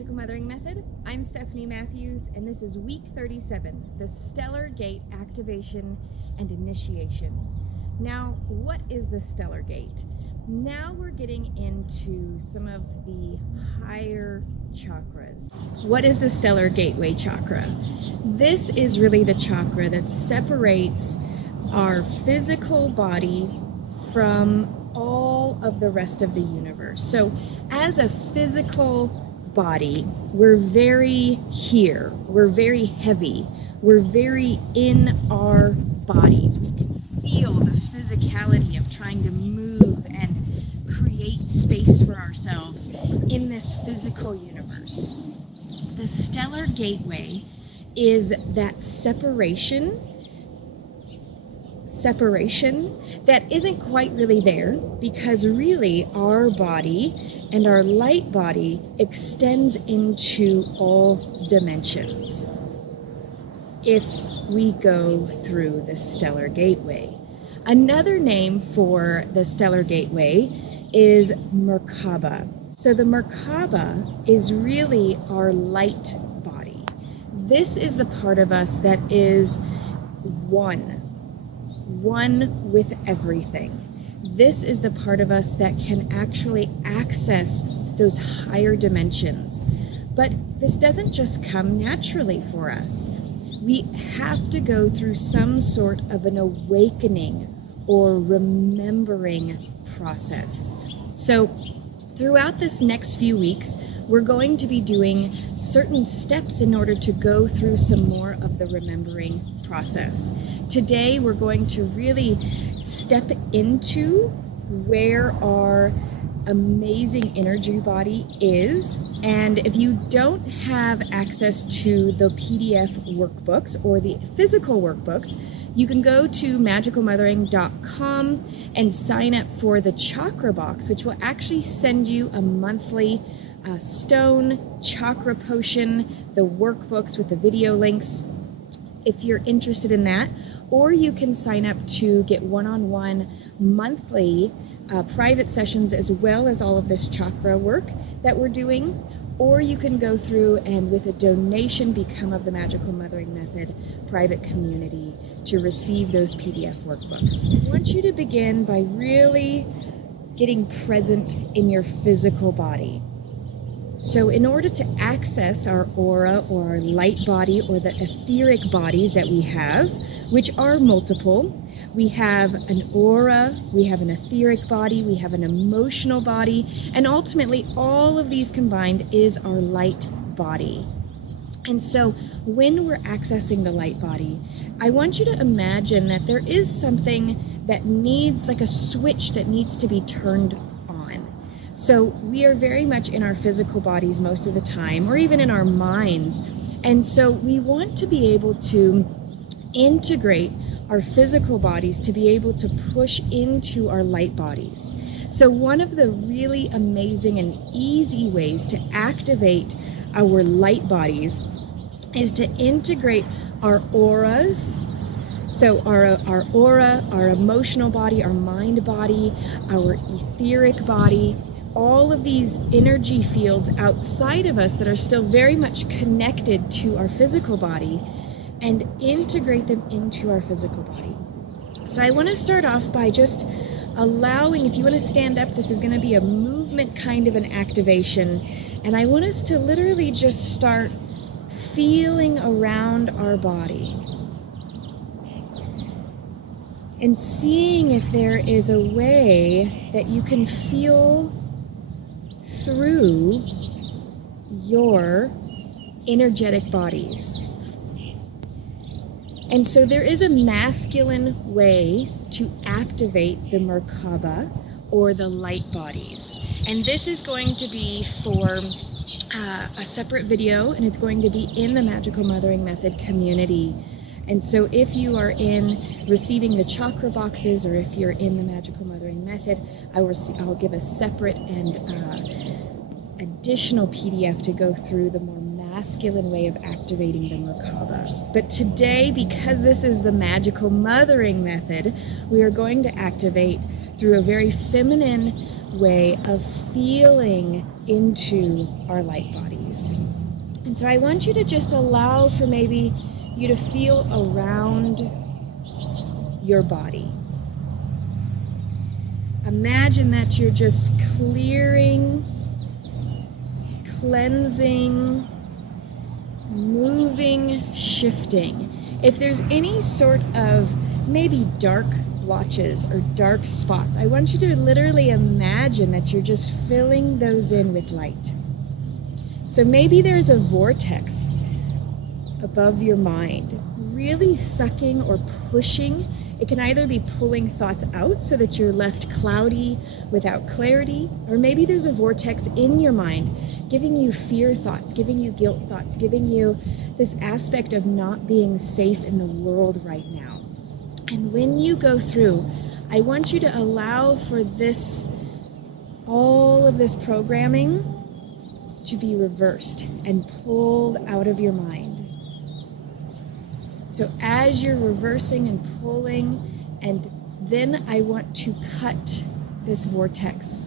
Magical Mothering Method. I'm Stephanie Matthews, and this is week 37, the Stellar Gate Activation and Initiation. Now, what is the Stellar Gate? Now we're getting into some of the higher chakras. What is the Stellar Gateway Chakra? This is really the chakra that separates our physical body from all of the rest of the universe. So as a physical body, we're very here, we're very heavy, we're very in our bodies. We can feel the physicality of trying to move and create space for ourselves in this physical universe. The Stellar Gateway is that separation that isn't quite really there, because really our body and our light body extends into all dimensions if we go through the Stellar Gateway. Another name for the Stellar Gateway is MarKaBa. So the MarKaBa is really our light body. This is the part of us that is one with everything. This is the part of us that can actually access those higher dimensions. But this doesn't just come naturally for us. We have to go through some sort of an awakening or remembering process. So throughout this next few weeks, we're going to be doing certain steps in order to go through some more of the remembering process. Today, we're going to really step into where our amazing energy body is. And if you don't have access to the PDF workbooks or the physical workbooks, you can go to magicalmothering.com and sign up for the Chakra box, which will actually send you a monthly stone chakra potion, the workbooks with the video links, if you're interested in that. Or you can sign up to get one-on-one monthly private sessions, as well as all of this chakra work that we're doing. Or you can go through and with a donation become of the Magical Mothering Method private community to receive those PDF workbooks. I want you to begin by really getting present in your physical body. So in order to access our aura or our light body or the etheric bodies that we have, which are multiple, we have an aura, we have an etheric body, we have an emotional body, and ultimately all of these combined is our light body. And so when we're accessing the light body, I want you to imagine that there is something that needs, like a switch that needs to be turned on. So we are very much in our physical bodies most of the time, or even in our minds. And so we want to be able to integrate our physical bodies to be able to push into our light bodies. So one of the really amazing and easy ways to activate our light bodies is to integrate our auras. So our aura, our emotional body, our mind body, our etheric body, all of these energy fields outside of us that are still very much connected to our physical body, and integrate them into our physical body. So I want to start off by just allowing, if you want to stand up, this is going to be a movement kind of an activation, and I want us to literally just start feeling around our body and seeing if there is a way that you can feel through your energetic bodies. And so there is a masculine way to activate the MarKaBa or the light bodies. And this is going to be for a separate video, and it's going to be in the Magical Mothering Method community. And so if you are in receiving the chakra boxes, or if you're in the Magical Mothering Method, I'll give a separate and additional PDF to go through the more masculine way of activating the MarKaBa. But today, because this is the Magical Mothering Method, we are going to activate through a very feminine way of feeling into our light bodies. And so I want you to just allow for maybe you to feel around your body. Imagine that you're just clearing, cleansing, moving, shifting. If there's any sort of maybe dark blotches or dark spots, I want you to literally imagine that you're just filling those in with light. So maybe there's a vortex above your mind, really sucking or pushing. It can either be pulling thoughts out so that you're left cloudy without clarity, or maybe there's a vortex in your mind giving you fear thoughts, giving you guilt thoughts, giving you this aspect of not being safe in the world right now. And when you go through, I want you to allow for this, all of this programming to be reversed and pulled out of your mind. So as you're reversing and pulling, and then I want to cut this vortex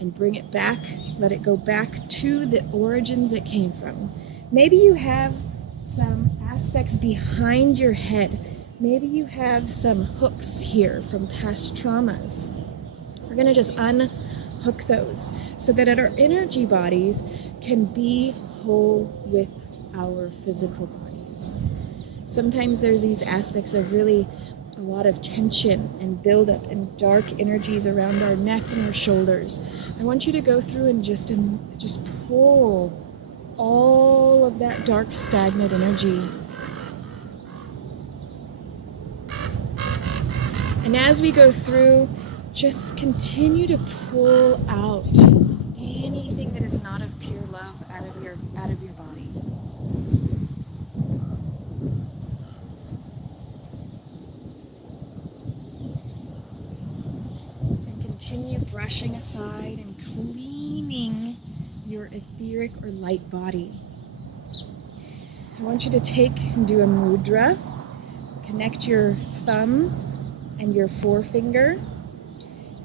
and bring it back, let it go back to the origins it came from. Maybe you have some aspects behind your head. Maybe you have some hooks here from past traumas. We're going to just unhook those so that our energy bodies can be whole with our physical bodies. Sometimes there's these aspects of really a lot of tension and buildup and dark energies around our neck and our shoulders. I want you to go through and just pull all of that dark, stagnant energy. And as we go through, just continue to pull out anything that is not of pure love out of your body. And continue brushing aside and cleaning your etheric or light body. I want you to take and do a mudra. Connect your thumb and your forefinger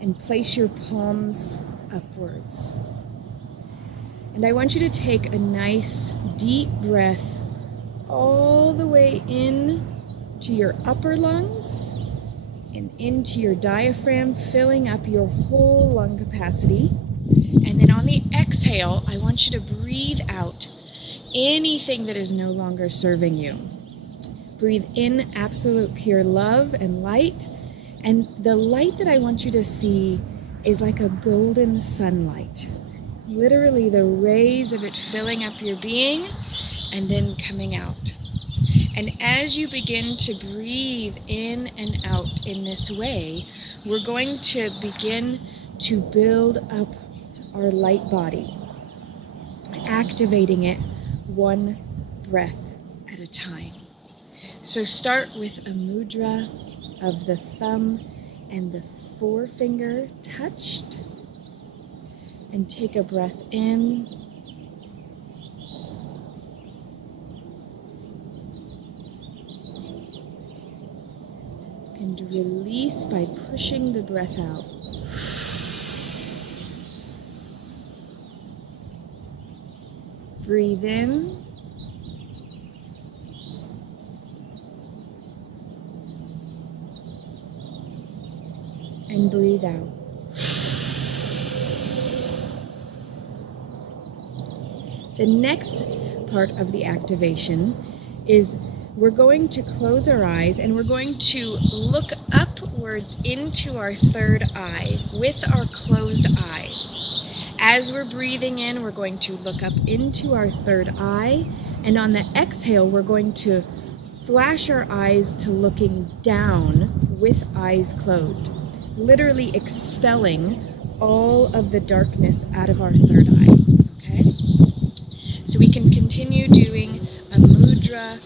and place your palms upwards. And I want you to take a nice deep breath all the way in to your upper lungs and into your diaphragm, filling up your whole lung capacity. And then on the exhale, I want you to breathe out anything that is no longer serving you. Breathe in absolute pure love and light. And the light that I want you to see is like a golden sunlight. Literally the rays of it filling up your being and then coming out. And as you begin to breathe in and out in this way, we're going to begin to build up our light body, activating it one breath at a time. So start with a mudra of the thumb and the forefinger touched, and take a breath in and release by pushing the breath out. Breathe in and breathe out. The next part of the activation is we're going to close our eyes and we're going to look upwards into our third eye with our closed eyes. As we're breathing in, we're going to look up into our third eye, and on the exhale, we're going to flash our eyes to looking down with eyes closed, literally expelling all of the darkness out of our third eye, okay? So we can continue doing a mudra,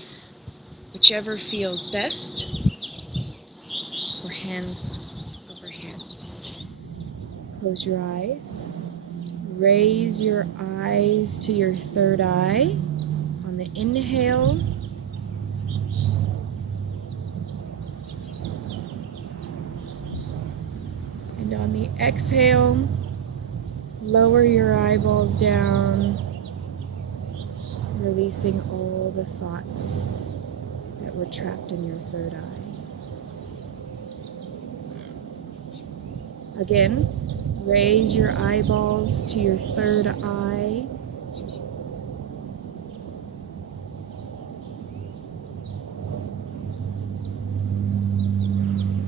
whichever feels best, or hands over hands. Close your eyes. Raise your eyes to your third eye on the inhale. And on the exhale, Lower your eyeballs down, releasing all the thoughts that were trapped in your third eye. Again, raise your eyeballs to your third eye.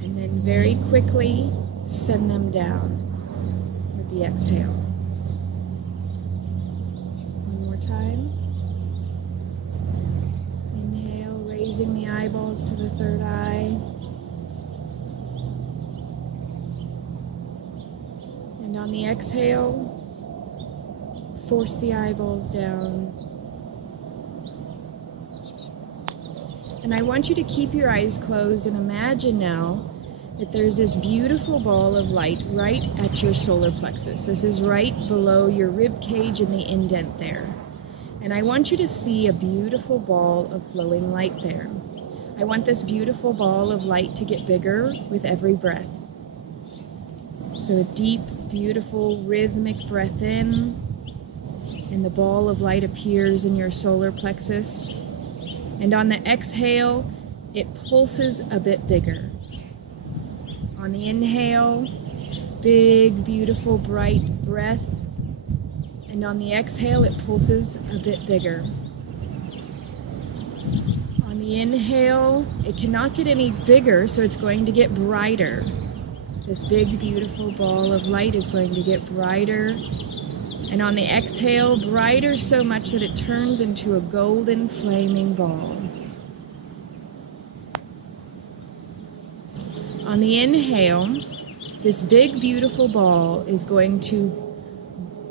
And then very quickly send them down with the exhale. One more time. Inhale, raising the eyeballs to the third eye. And on the exhale, force the eyeballs down. And I want you to keep your eyes closed and imagine now that there's this beautiful ball of light right at your solar plexus. This is right below your rib cage and the indent there. And I want you to see a beautiful ball of glowing light there. I want this beautiful ball of light to get bigger with every breath. So a deep, beautiful, rhythmic breath in, and the ball of light appears in your solar plexus. And on the exhale, it pulses a bit bigger. On the inhale, big, beautiful, bright breath. And on the exhale, it pulses a bit bigger. On the inhale, it cannot get any bigger, so it's going to get brighter. This big, beautiful ball of light is going to get brighter. And on the exhale, brighter so much that it turns into a golden flaming ball. On the inhale, this big, beautiful ball is going to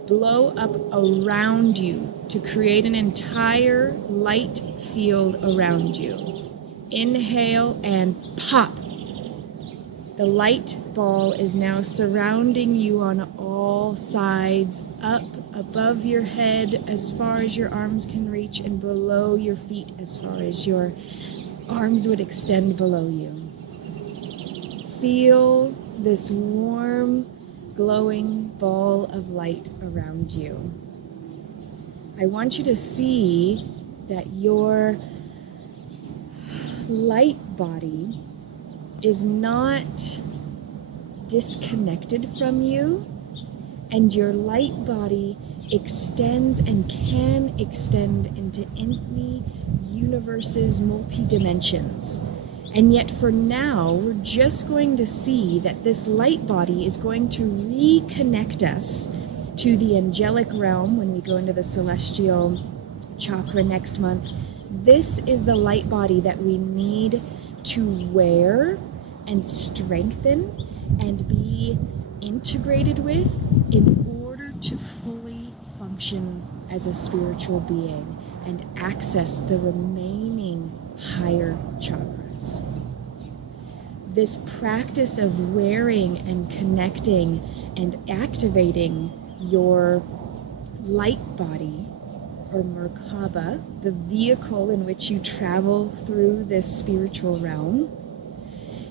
blow up around you to create an entire light field around you. Inhale and pop. The light ball is now surrounding you on all sides, up above your head as far as your arms can reach, and below your feet as far as your arms would extend below you. Feel this warm, glowing ball of light around you. I want you to see that your light body is not disconnected from you, and your light body extends and can extend into any universes, multi-dimensions. And yet for now, we're just going to see that this light body is going to reconnect us to the angelic realm when we go into the celestial chakra next month. This is the light body that we need to wear and strengthen and be integrated with in order to fully function as a spiritual being and access the remaining higher chakras. This practice of wearing and connecting and activating your light body, or MarKaBa, the vehicle in which you travel through this spiritual realm,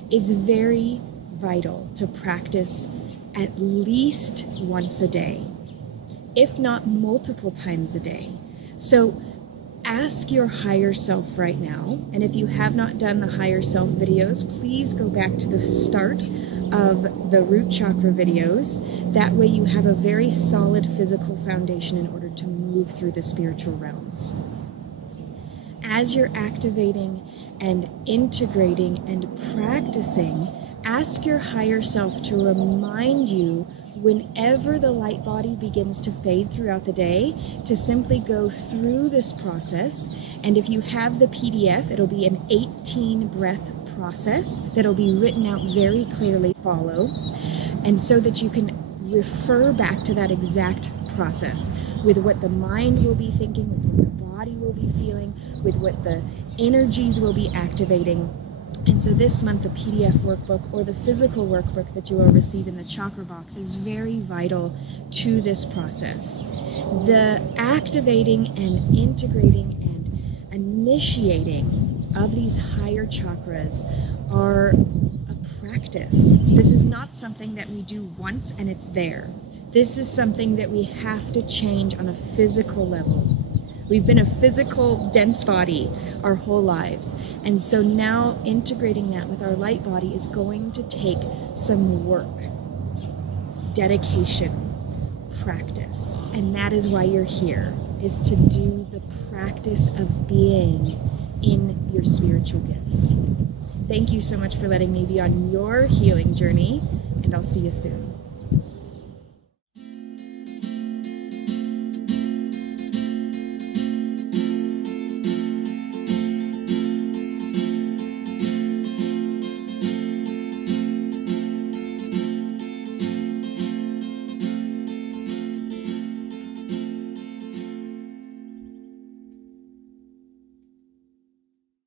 is very vital to practice at least once a day, if not multiple times a day. So ask your higher self right now, and if you have not done the higher self videos, please go back to the start of the root chakra videos. That way you have a very solid physical foundation in order to move through the spiritual realms. As you're activating and integrating and practicing, ask your higher self to remind you whenever the light body begins to fade throughout the day to simply go through this process. And if you have the PDF, it'll be an 18 breath process that'll be written out very clearly. Follow, and so that you can refer back to that exact process with what the mind will be thinking, with what the body will be feeling, with what the energies will be activating. And so this month, the PDF workbook or the physical workbook that you will receive in the chakra box is very vital to this process. The activating and integrating and initiating of these higher chakras are a practice. This is not something that we do once and it's there. This is something that we have to change on a physical level. We've been a physical, dense body our whole lives. And so now integrating that with our light body is going to take some work, dedication, practice. And that is why you're here, is to do the practice of being in your spiritual gifts. Thank you so much for letting me be on your healing journey, and I'll see you soon.